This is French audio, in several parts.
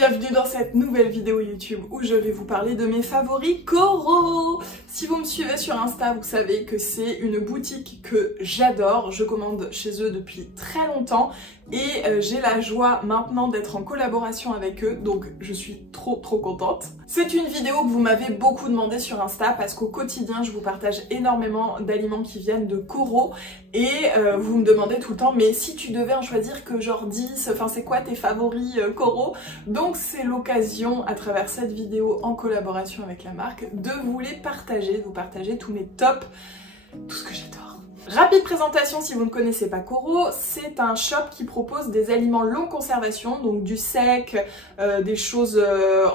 bienvenue dans cette nouvelle vidéo YouTube où je vais vous parler de mes favoris Coro. Si vous me suivez sur Insta, vous savez que c'est une boutique que j'adore. Je commande chez eux depuis très longtemps et j'ai la joie maintenant d'être en collaboration avec eux, donc je suis trop contente. C'est une vidéo que vous m'avez beaucoup demandé sur Insta parce qu'au quotidien je vous partage énormément d'aliments qui viennent de Coro et vous me demandez tout le temps mais si tu devais en choisir que genre 10, enfin c'est quoi tes favoris Coro? Donc c'est l'occasion à travers cette vidéo en collaboration avec la marque de vous les partager, de vous partager tous mes tops, tout ce que j'adore. Rapide présentation si vous ne connaissez pas Coro, c'est un shop qui propose des aliments longue conservation, donc du sec, des choses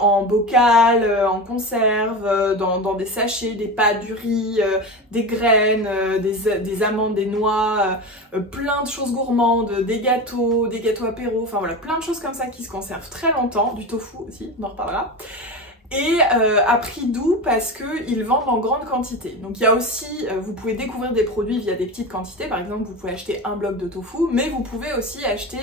en bocal, en conserve, dans des sachets, des pâtes, du riz, des graines, des amandes, des noix, plein de choses gourmandes, des gâteaux apéro, enfin voilà, plein de choses comme ça qui se conservent très longtemps, du tofu aussi, on en reparlera. Et à prix doux parce qu'ils vendent en grande quantité. Donc il y a aussi, vous pouvez découvrir des produits via des petites quantités, par exemple vous pouvez acheter un bloc de tofu, mais vous pouvez aussi acheter,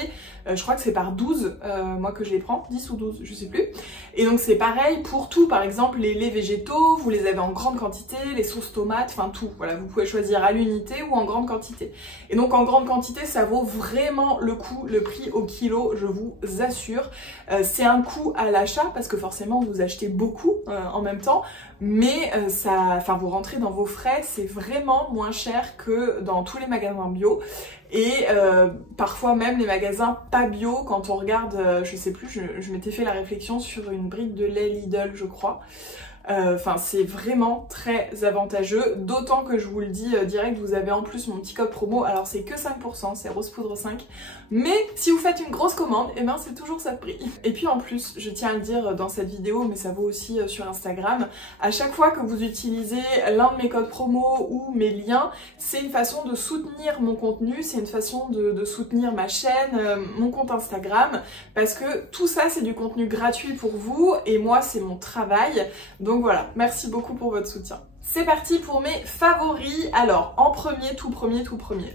je crois que c'est par 12, moi que je les prends, 10 ou 12, je sais plus. Et donc c'est pareil pour tout, par exemple les laits végétaux, vous les avez en grande quantité, les sauces tomates, enfin tout, voilà, vous pouvez choisir à l'unité ou en grande quantité. Et donc en grande quantité ça vaut vraiment le coup, le prix au kilo, je vous assure. C'est un coût à l'achat parce que forcément vous achetez beaucoup en même temps, mais vous rentrez dans vos frais, c'est vraiment moins cher que dans tous les magasins bio et parfois même les magasins pas bio quand on regarde, je sais plus, je m'étais fait la réflexion sur une brique de lait Lidl je crois. Enfin c'est vraiment très avantageux, d'autant que je vous le dis direct, vous avez en plus mon petit code promo, alors c'est que 5%, c'est Rose Poudre 5, mais si vous faites une grosse commande, et ben c'est toujours ça de prix. Et puis en plus, je tiens à le dire dans cette vidéo, mais ça vaut aussi sur Instagram, à chaque fois que vous utilisez l'un de mes codes promo ou mes liens, c'est une façon de soutenir mon contenu, c'est une façon de soutenir ma chaîne, mon compte Instagram, parce que tout ça c'est du contenu gratuit pour vous, et moi c'est mon travail, donc voilà, merci beaucoup pour votre soutien. C'est parti pour mes favoris. Alors, en premier, tout premier.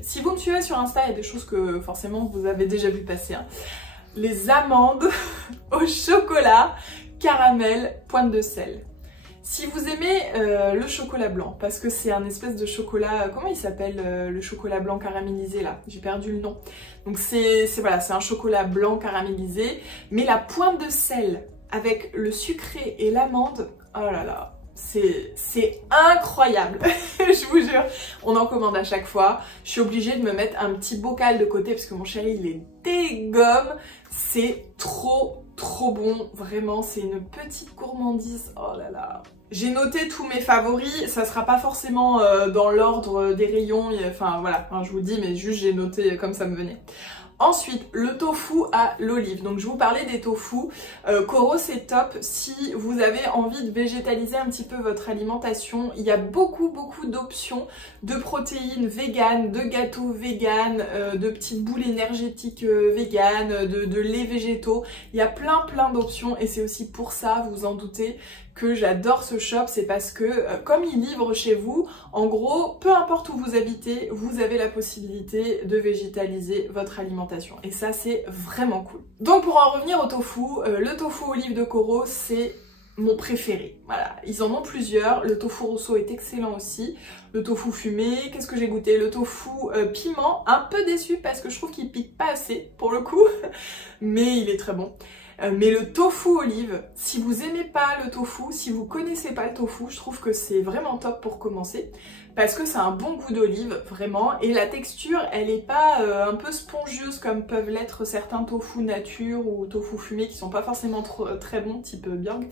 Si vous me suivez sur Insta, il y a des choses que forcément vous avez déjà vu passer. Hein. Les amandes au chocolat, caramel, pointe de sel. Si vous aimez le chocolat blanc, parce que c'est un espèce de chocolat, comment il s'appelle le chocolat blanc caramélisé là? J'ai perdu le nom. Donc c'est un chocolat blanc caramélisé, mais la pointe de sel avec le sucré et l'amande, oh là là, c'est incroyable. Je vous jure, on en commande à chaque fois. Je suis obligée de me mettre un petit bocal de côté parce que mon chéri il est dégomme. C'est trop bon, vraiment, c'est une petite gourmandise. Oh là là. J'ai noté tous mes favoris, ça sera pas forcément dans l'ordre des rayons, enfin voilà, je vous dis, mais juste j'ai noté comme ça me venait. Ensuite, le tofu à l'olive. Donc je vous parlais des tofus. Coro c'est top si vous avez envie de végétaliser un petit peu votre alimentation. Il y a beaucoup d'options de protéines véganes, de gâteaux véganes, de petites boules énergétiques véganes, de laits végétaux. Il y a plein d'options et c'est aussi pour ça, vous en doutez, que j'adore ce shop, c'est parce que comme il livre chez vous, en gros, peu importe où vous habitez, vous avez la possibilité de végétaliser votre alimentation. Et ça, c'est vraiment cool. Donc pour en revenir au tofu, le tofu olive de Coro, c'est mon préféré. Voilà, ils en ont plusieurs. Le tofu rosso est excellent aussi. Le tofu fumé, qu'est-ce que j'ai goûté? Le tofu piment, un peu déçu parce que je trouve qu'il pique pas assez pour le coup, mais il est très bon. Mais le tofu olive, si vous aimez pas le tofu, si vous connaissez pas le tofu, je trouve que c'est vraiment top pour commencer parce que c'est un bon goût d'olive, vraiment, et la texture, elle est pas un peu spongieuse comme peuvent l'être certains tofu nature ou tofu fumé qui sont pas forcément très bons, type Biang.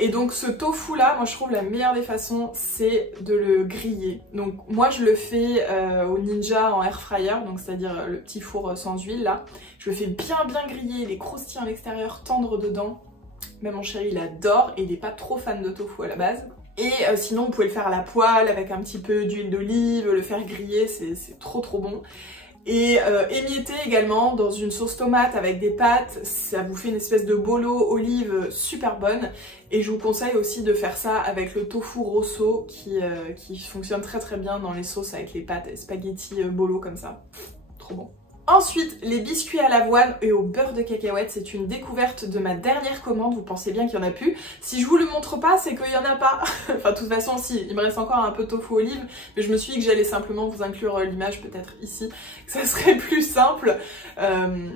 Et donc ce tofu là, moi je trouve la meilleure des façons c'est de le griller. Donc moi je le fais au Ninja en air fryer, donc c'est à dire le petit four sans huile là. Je le fais bien griller, il est croustillant à l'extérieur, tendre dedans. Même mon chéri il adore et il est pas trop fan de tofu à la base. Et sinon vous pouvez le faire à la poêle avec un petit peu d'huile d'olive, le faire griller, c'est trop bon. Et émietté également dans une sauce tomate avec des pâtes, ça vous fait une espèce de bolo olive super bonne. Et je vous conseille aussi de faire ça avec le tofu rosso qui fonctionne très bien dans les sauces avec les pâtes, spaghetti bolo comme ça. Trop bon. Ensuite, les biscuits à l'avoine et au beurre de cacahuète, c'est une découverte de ma dernière commande, vous pensez bien qu'il n'y en a plus. Si je vous le montre pas, c'est qu'il n'y en a pas. Enfin, de toute façon, si, il me reste encore un peu de tofu olive, mais je me suis dit que j'allais simplement vous inclure l'image peut-être ici, que ça serait plus simple.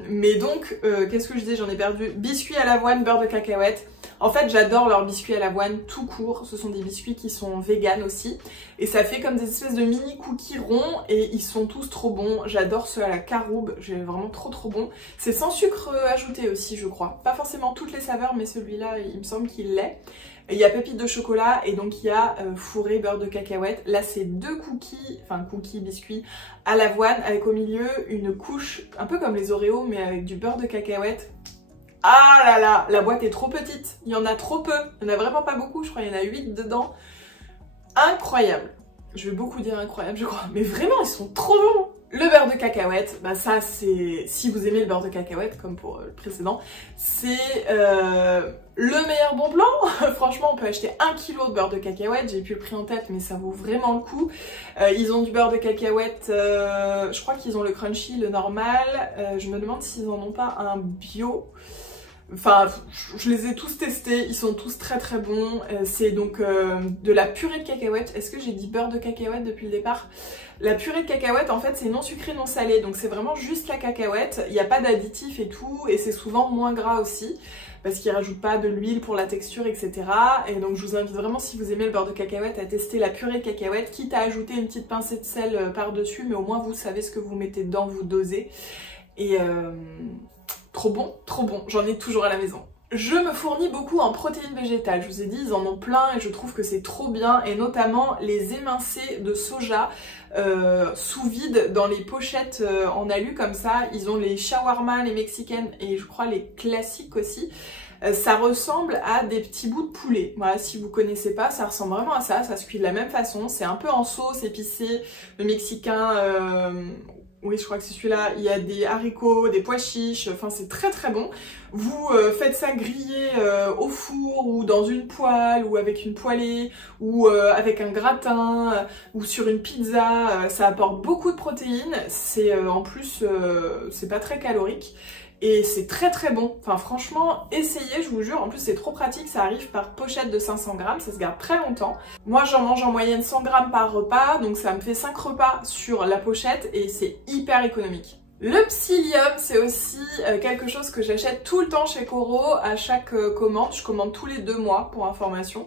Mais donc, qu'est-ce que je dis, j'en ai perdu. Biscuits à l'avoine, beurre de cacahuète. En fait, j'adore leurs biscuits à l'avoine tout court. Ce sont des biscuits qui sont vegan aussi. Et ça fait comme des espèces de mini cookies ronds et ils sont tous trop bons. J'adore ceux à la caroube, j'ai vraiment trop bon. C'est sans sucre ajouté aussi, je crois. Pas forcément toutes les saveurs, mais celui-là, il me semble qu'il l'est. Il y a pépites de chocolat et donc il y a fourré beurre de cacahuète. Là, c'est 2 cookies, enfin cookies, biscuits à l'avoine avec au milieu une couche, un peu comme les Oreos, mais avec du beurre de cacahuète. Ah là là, la boîte est trop petite, il y en a trop peu, il n'y en a vraiment pas beaucoup, je crois qu'il y en a 8 dedans. Incroyable, je vais beaucoup dire incroyable je crois, mais vraiment ils sont trop bons. Le beurre de cacahuète, bah ça c'est, si vous aimez le beurre de cacahuète comme pour le précédent, c'est le meilleur bon plan. Franchement on peut acheter 1 kg de beurre de cacahuète, j'ai plus le prix en tête mais ça vaut vraiment le coup. Ils ont du beurre de cacahuète, je crois qu'ils ont le crunchy, le normal, je me demande s'ils en ont pas un bio. Enfin, je les ai tous testés, ils sont tous très bons. C'est donc de la purée de cacahuètes. Est-ce que j'ai dit beurre de cacahuète depuis le départ? La purée de cacahuète, en fait, c'est non sucré, non salé. Donc c'est vraiment juste la cacahuète. Il n'y a pas d'additifs et tout. Et c'est souvent moins gras aussi. Parce qu'ils rajoutent pas de l'huile pour la texture, etc. Et donc je vous invite vraiment, si vous aimez le beurre de cacahuète, à tester la purée de cacahuète. Quitte à ajouter une petite pincée de sel par-dessus. Mais au moins, vous savez ce que vous mettez dedans, vous dosez. Et... trop bon, j'en ai toujours à la maison. Je me fournis beaucoup en protéines végétales, je vous ai dit, ils en ont plein et je trouve que c'est trop bien, et notamment les émincés de soja sous vide dans les pochettes en alu comme ça. Ils ont les shawarma, les mexicaines et je crois les classiques aussi. Ça ressemble à des petits bouts de poulet. Voilà, si vous connaissez pas, ça ressemble vraiment à ça se cuit de la même façon. C'est un peu en sauce épicée, le mexicain... Oui, je crois que c'est celui-là. Il y a des haricots, des pois chiches, enfin c'est très bon. Vous faites ça griller au four ou dans une poêle ou avec une poêlée ou avec un gratin ou sur une pizza. Ça apporte beaucoup de protéines. C'est en plus, c'est pas très calorique. Et c'est très bon. Enfin franchement, essayez, je vous jure. En plus c'est trop pratique, ça arrive par pochette de 500 grammes, ça se garde très longtemps. Moi j'en mange en moyenne 100 grammes par repas, donc ça me fait 5 repas sur la pochette et c'est hyper économique. Le psyllium, c'est aussi quelque chose que j'achète tout le temps chez Coro à chaque commande. Je commande tous les 2 mois pour information.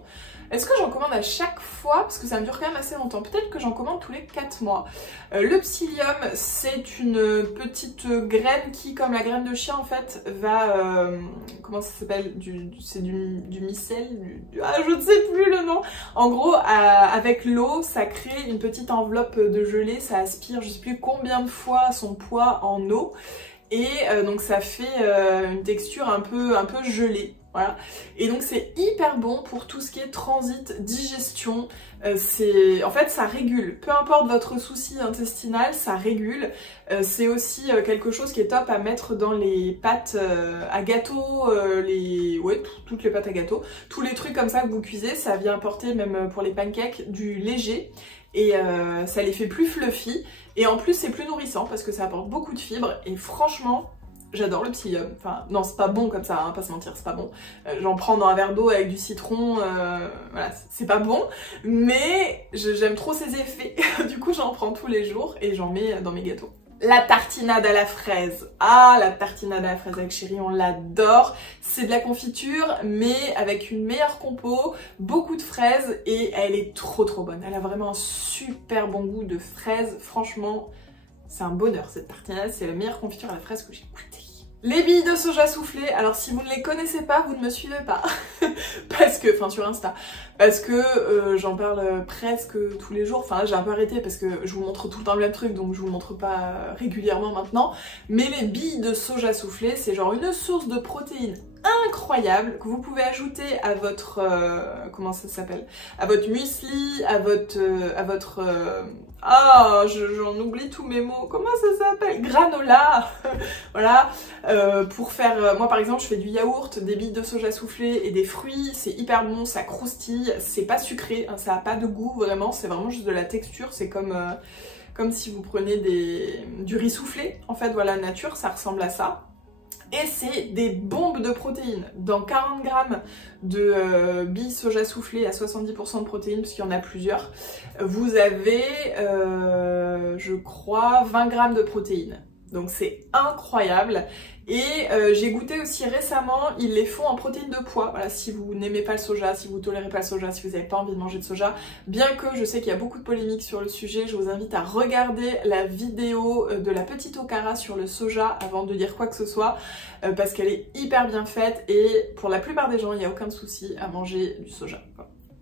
Est-ce que j'en commande à chaque fois? Parce que ça me dure quand même assez longtemps. Peut-être que j'en commande tous les 4 mois. Le psyllium, c'est une petite graine qui, comme la graine de chien en fait, va... comment ça s'appelle? C'est du micelle? Ah, je ne sais plus le nom. En gros, avec l'eau, ça crée une petite enveloppe de gelée. Ça aspire je ne sais plus combien de fois son poids en eau. Et donc ça fait une texture un peu gelée. Voilà. Et donc c'est hyper bon pour tout ce qui est transit, digestion, en fait ça régule, peu importe votre souci intestinal, ça régule. C'est aussi quelque chose qui est top à mettre dans les pâtes à gâteau, toutes les pâtes à gâteau, tous les trucs comme ça que vous cuisez, ça vient apporter même pour les pancakes du léger. Et ça les fait plus fluffy, et en plus c'est plus nourrissant parce que ça apporte beaucoup de fibres, et franchement j'adore le psyllium. Enfin non, c'est pas bon comme ça, hein, pas se mentir, c'est pas bon. J'en prends dans un verre d'eau avec du citron, voilà, c'est pas bon, mais j'aime trop ses effets. Du coup j'en prends tous les jours et j'en mets dans mes gâteaux. La tartinade à la fraise. Ah, la tartinade à la fraise avec chéri, on l'adore. C'est de la confiture, mais avec une meilleure compo, beaucoup de fraises, et elle est trop bonne. Elle a vraiment un super bon goût de fraise. Franchement, c'est un bonheur cette tartinade. C'est la meilleure confiture à la fraise que j'ai goûtée. Les billes de soja soufflées, alors si vous ne les connaissez pas, vous ne me suivez pas. Parce que, enfin sur Insta, parce que j'en parle presque tous les jours. Enfin là j'ai un peu arrêté parce que je vous montre tout le temps le même truc, donc je vous montre pas régulièrement maintenant. Mais les billes de soja soufflées, c'est genre une source de protéines incroyable que vous pouvez ajouter à votre comment ça s'appelle, à votre muesli, à votre j'en oublie tous mes mots, comment ça s'appelle, granola. Voilà, pour faire, moi par exemple je fais du yaourt, des billes de soja soufflées et des fruits, c'est hyper bon, ça croustille, c'est pas sucré, hein, ça a pas de goût vraiment, c'est vraiment juste de la texture, c'est comme comme si vous preniez du riz soufflé. En fait, voilà, nature, ça ressemble à ça. Et c'est des bombes de protéines. Dans 40 grammes de billes soja soufflé à 70% de protéines, parce qu'il y en a plusieurs, vous avez, je crois, 20 grammes de protéines. Donc c'est incroyable. Et j'ai goûté aussi récemment, ils les font en protéines de pois. Voilà, si vous n'aimez pas le soja, si vous tolérez pas le soja, si vous n'avez pas envie de manger de soja, bien que je sais qu'il y a beaucoup de polémiques sur le sujet, je vous invite à regarder la vidéo de la petite Okara sur le soja avant de dire quoi que ce soit, parce qu'elle est hyper bien faite et pour la plupart des gens, il n'y a aucun souci à manger du soja.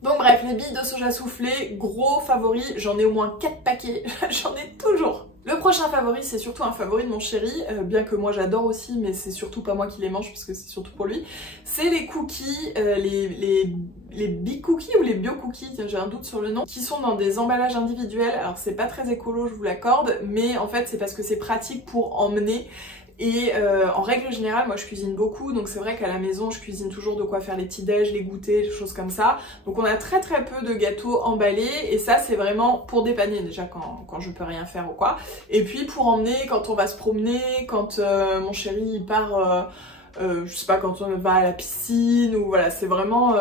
Donc bref, les billes de soja soufflé, gros favori, j'en ai au moins 4 paquets, j'en ai toujours. Le prochain favori, c'est surtout un favori de mon chéri, bien que moi j'adore aussi, mais c'est surtout pas moi qui les mange parce que c'est surtout pour lui. C'est les cookies, les big cookies ou les bio cookies, j'ai un doute sur le nom, qui sont dans des emballages individuels. Alors c'est pas très écolo, je vous l'accorde, mais en fait c'est parce que c'est pratique pour emmener. Et en règle générale, moi je cuisine beaucoup, donc c'est vrai qu'à la maison je cuisine toujours de quoi faire les petits déj, les goûters, des choses comme ça. Donc on a très peu de gâteaux emballés et ça c'est vraiment pour dépanner déjà quand je peux rien faire ou quoi. Et puis pour emmener quand on va se promener, quand mon chéri il part, je sais pas, quand on va à la piscine ou voilà, c'est vraiment...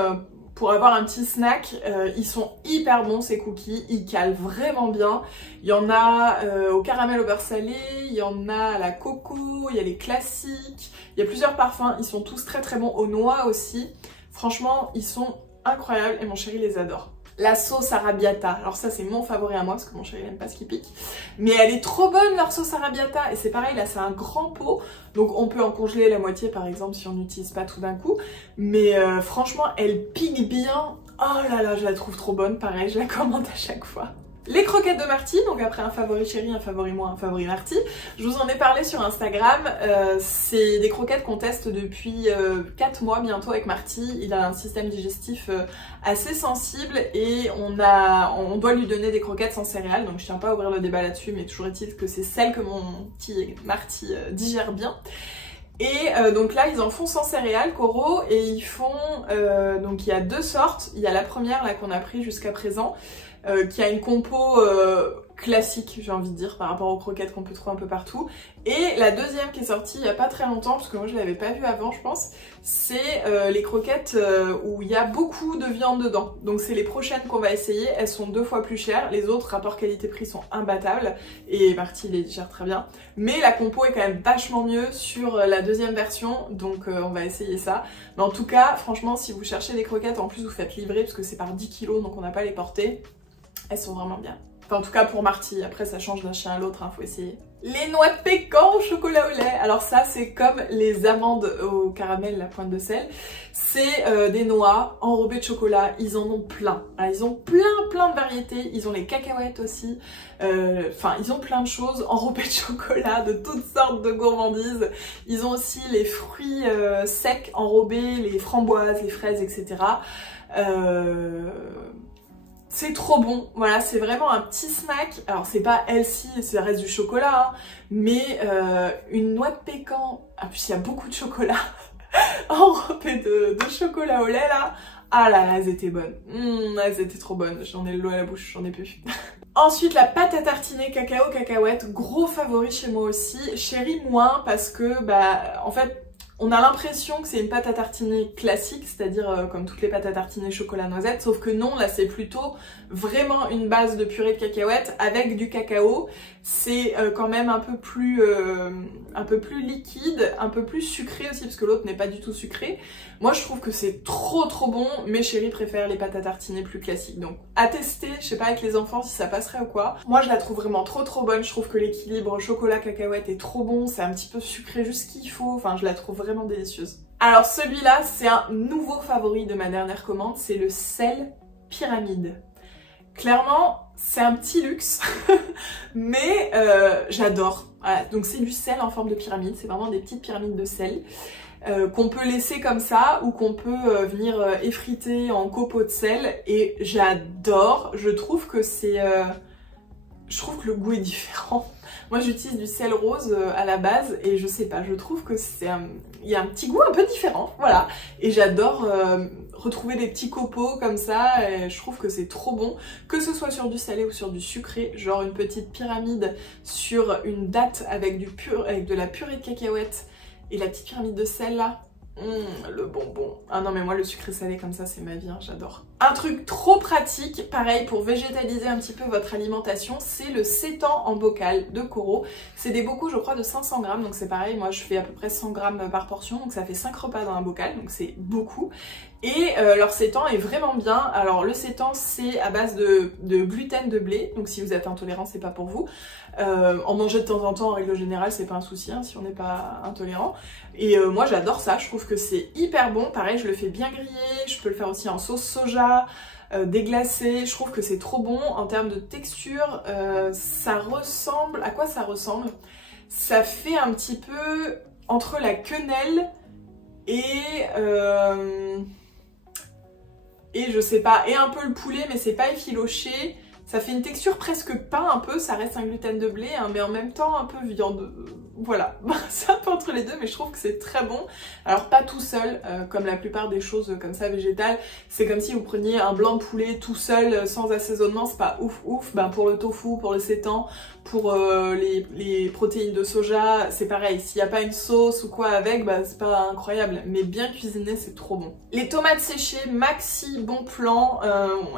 pour avoir un petit snack, ils sont hyper bons ces cookies, ils calent vraiment bien. Il y en a au caramel au beurre salé, il y en a à la coco, il y a les classiques, il y a plusieurs parfums, ils sont tous très bons, aux noix aussi. Franchement, ils sont incroyables et mon chéri les adore. La sauce arrabbiata, alors ça c'est mon favori à moi parce que mon chéri n'aime pas ce qui pique, mais elle est trop bonne leur sauce arrabbiata et c'est pareil, là c'est un grand pot, donc on peut en congeler la moitié par exemple si on n'utilise pas tout d'un coup, mais franchement elle pique bien, oh là là je la trouve trop bonne, pareil je la commande à chaque fois. Les croquettes de Marty, donc après un favori chéri, un favori moi, un favori Marty, je vous en ai parlé sur Instagram, c'est des croquettes qu'on teste depuis 4 mois bientôt avec Marty. Il a un système digestif assez sensible et on doit lui donner des croquettes sans céréales, donc je tiens pas à ouvrir le débat là-dessus, mais toujours est-il que c'est celle que mon petit Marty digère bien. Et donc là ils en font sans céréales Koro et ils font, donc il y a 2 sortes, il y a la première là qu'on a pris jusqu'à présent, qui a une compo classique, j'ai envie de dire, par rapport aux croquettes qu'on peut trouver un peu partout. Et la deuxième qui est sortie il y a pas très longtemps, parce que moi je l'avais pas vue avant je pense, c'est les croquettes où il y a beaucoup de viande dedans. Donc c'est les prochaines qu'on va essayer, elles sont 2 fois plus chères, les autres rapport qualité-prix sont imbattables, et Marty les digère très bien. Mais la compo est quand même vachement mieux sur la deuxième version, donc on va essayer ça. Mais en tout cas, franchement, si vous cherchez des croquettes, en plus vous faites livrer, parce que c'est par 10 kilos, donc on n'a pas les portées, elles sont vraiment bien. Enfin, en tout cas pour Marty, après ça change d'un chien à l'autre, hein, faut essayer. Les noix de pécan au chocolat au lait. Alors ça c'est comme les amandes au caramel, la pointe de sel. C'est des noix enrobées de chocolat, ils en ont plein. Alors, ils ont plein de variétés, ils ont les cacahuètes aussi. Enfin ils ont plein de choses enrobées de chocolat, de toutes sortes de gourmandises. Ils ont aussi les fruits secs enrobés, les framboises, les fraises, etc. C'est trop bon, voilà, c'est vraiment un petit snack. Alors c'est pas healthy, ça reste du chocolat, hein, mais une noix de pécan, ah puis il y a beaucoup de chocolat enrobé de chocolat au lait là. Ah là là, elles étaient bonnes, elles étaient trop bonnes, j'en ai le lot à la bouche, j'en ai plus. Ensuite la pâte à tartiner cacao cacahuète, gros favori chez moi aussi, chéri moins parce que bah en fait on a l'impression que c'est une pâte à tartiner classique, c'est-à-dire comme toutes les pâtes à tartiner chocolat noisette, sauf que non, là c'est plutôt vraiment une base de purée de cacahuètes avec du cacao. C'est quand même un peu plus liquide, un peu plus sucré aussi, parce que l'autre n'est pas du tout sucré. Moi je trouve que c'est trop bon, mes chéris préfèrent les pâtes à tartiner plus classiques. Donc à tester, je sais pas avec les enfants si ça passerait ou quoi. Moi je la trouve vraiment trop bonne, je trouve que l'équilibre chocolat-cacahuète est trop bon, c'est un petit peu sucré juste ce qu'il faut, enfin je la trouve vraiment délicieuse. Alors celui-là c'est un nouveau favori de ma dernière commande, c'est le sel pyramide. Clairement c'est un petit luxe mais j'adore. Voilà, donc c'est du sel en forme de pyramide, c'est vraiment des petites pyramides de sel qu'on peut laisser comme ça ou qu'on peut venir effriter en copeaux de sel et j'adore. Je trouve que c'est... je trouve que le goût est différent. Moi j'utilise du sel rose à la base et je sais pas, je trouve que c'est il y a un petit goût un peu différent, voilà. Et j'adore retrouver des petits copeaux comme ça, et je trouve que c'est trop bon, que ce soit sur du salé ou sur du sucré, genre une petite pyramide sur une date avec de la purée de cacahuètes et la petite pyramide de sel là. Le bonbon. Ah non mais moi le sucré salé comme ça c'est ma vie, hein, j'adore. Un truc trop pratique, pareil pour végétaliser un petit peu votre alimentation, c'est le sétan en bocal de Coro. C'est des bocaux je crois de 500 grammes, donc c'est pareil, moi je fais à peu près 100 grammes par portion, donc ça fait 5 repas dans un bocal, donc c'est beaucoup. Et leur sétan est vraiment bien. Alors le sétan c'est à base de gluten de blé, donc si vous êtes intolérant c'est pas pour vous. En manger de temps en temps en règle générale c'est pas un souci hein, si on n'est pas intolérant. Et moi j'adore ça, je trouve que c'est hyper bon. Pareil je le fais bien grillé, je peux le faire aussi en sauce soja, déglacé, je trouve que c'est trop bon. En termes de texture, ça ressemble... À quoi ça ressemble? Ça fait un petit peu entre la quenelle et je sais pas, et un peu le poulet, mais c'est pas effiloché. Ça fait une texture presque pain un peu, ça reste un gluten de blé, hein, mais en même temps un peu viande. Voilà, c'est un peu entre les deux, mais je trouve que c'est très bon. Alors pas tout seul, comme la plupart des choses comme ça végétales, c'est comme si vous preniez un blanc de poulet tout seul, sans assaisonnement, c'est pas ouf ouf. Ben, pour le tofu, pour le sétan, pour les protéines de soja, c'est pareil, s'il n'y a pas une sauce ou quoi avec, bah c'est pas incroyable, mais bien cuisiné c'est trop bon. Les tomates séchées Maxi Bon Plan,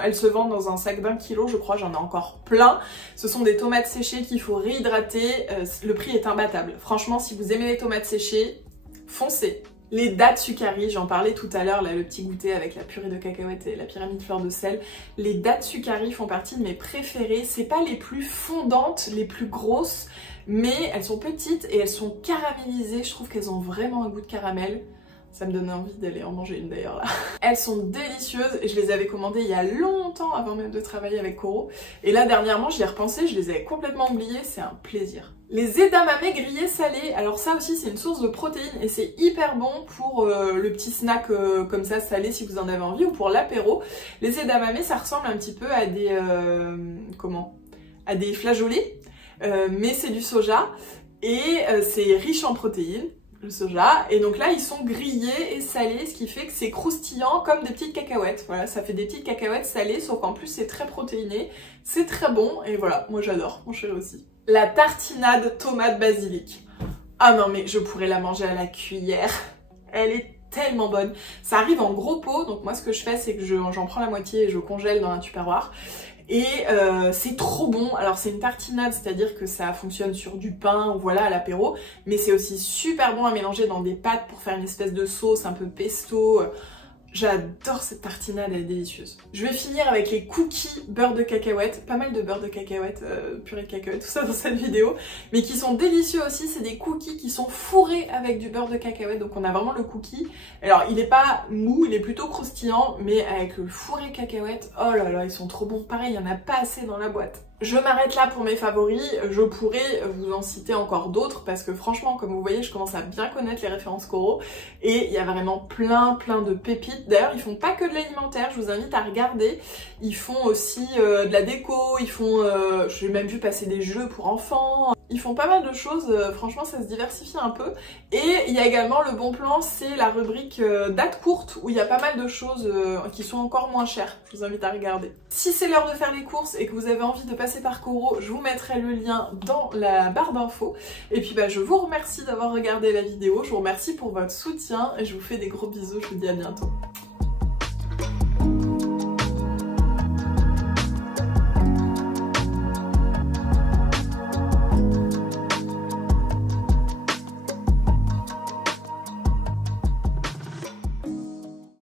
elles se vendent dans un sac d'1 kg je crois, j'en ai encore plein. Ce sont des tomates séchées qu'il faut réhydrater, le prix est imbattable. Franchement si vous aimez les tomates séchées, foncez. Les dattes Sucari, j'en parlais tout à l'heure, là le petit goûter avec la purée de cacahuètes et la pyramide fleur de sel. Les dattes Sucari font partie de mes préférées. C'est pas les plus fondantes, les plus grosses, mais elles sont petites et elles sont caramélisées. Je trouve qu'elles ont vraiment un goût de caramel. Ça me donne envie d'aller en manger une d'ailleurs là. Elles sont délicieuses et je les avais commandées il y a longtemps avant même de travailler avec Coro. Et là dernièrement j'y ai repensé, je les avais complètement oubliées, c'est un plaisir. Les edamame grillés salés, alors ça aussi c'est une source de protéines et c'est hyper bon pour le petit snack comme ça salé si vous en avez envie ou pour l'apéro. Les edamame ça ressemble un petit peu à des... à des flageolets, mais c'est du soja et c'est riche en protéines. Le soja, et donc là ils sont grillés et salés, ce qui fait que c'est croustillant comme des petites cacahuètes. Voilà, ça fait des petites cacahuètes salées, sauf qu'en plus c'est très protéiné, c'est très bon, et voilà, moi j'adore, mon chéri aussi. La tartinade tomate basilic. Ah non mais je pourrais la manger à la cuillère, elle est tellement bonne. Ça arrive en gros pot, donc moi ce que je fais c'est que j'en prends la moitié et je congèle dans un tupperware. Et c'est trop bon. Alors c'est une tartinade, c'est-à-dire que ça fonctionne sur du pain ou voilà à l'apéro, mais c'est aussi super bon à mélanger dans des pâtes pour faire une espèce de sauce un peu pesto. J'adore cette tartinade, elle est délicieuse. Je vais finir avec les cookies beurre de cacahuète. Pas mal de beurre de cacahuète, purée de cacahuète, tout ça dans cette vidéo. Mais qui sont délicieux aussi, c'est des cookies qui sont fourrés avec du beurre de cacahuète. Donc on a vraiment le cookie. Alors il est pas mou, il est plutôt croustillant, mais avec le fourré cacahuète, oh là là, ils sont trop bons. Pareil, il n'y en a pas assez dans la boîte. Je m'arrête là pour mes favoris, je pourrais vous en citer encore d'autres parce que franchement comme vous voyez je commence à bien connaître les références Coro et il y a vraiment plein de pépites. D'ailleurs ils font pas que de l'alimentaire, je vous invite à regarder, ils font aussi de la déco, ils font, j'ai même vu passer des jeux pour enfants, ils font pas mal de choses, franchement ça se diversifie un peu. Et il y a également le bon plan, c'est la rubrique dates courtes où il y a pas mal de choses qui sont encore moins chères, je vous invite à regarder. Si c'est l'heure de faire les courses et que vous avez envie de passer par Coro, je vous mettrai le lien dans la barre d'infos. Et puis bah je vous remercie d'avoir regardé la vidéo, je vous remercie pour votre soutien et je vous fais des gros bisous, je vous dis à bientôt.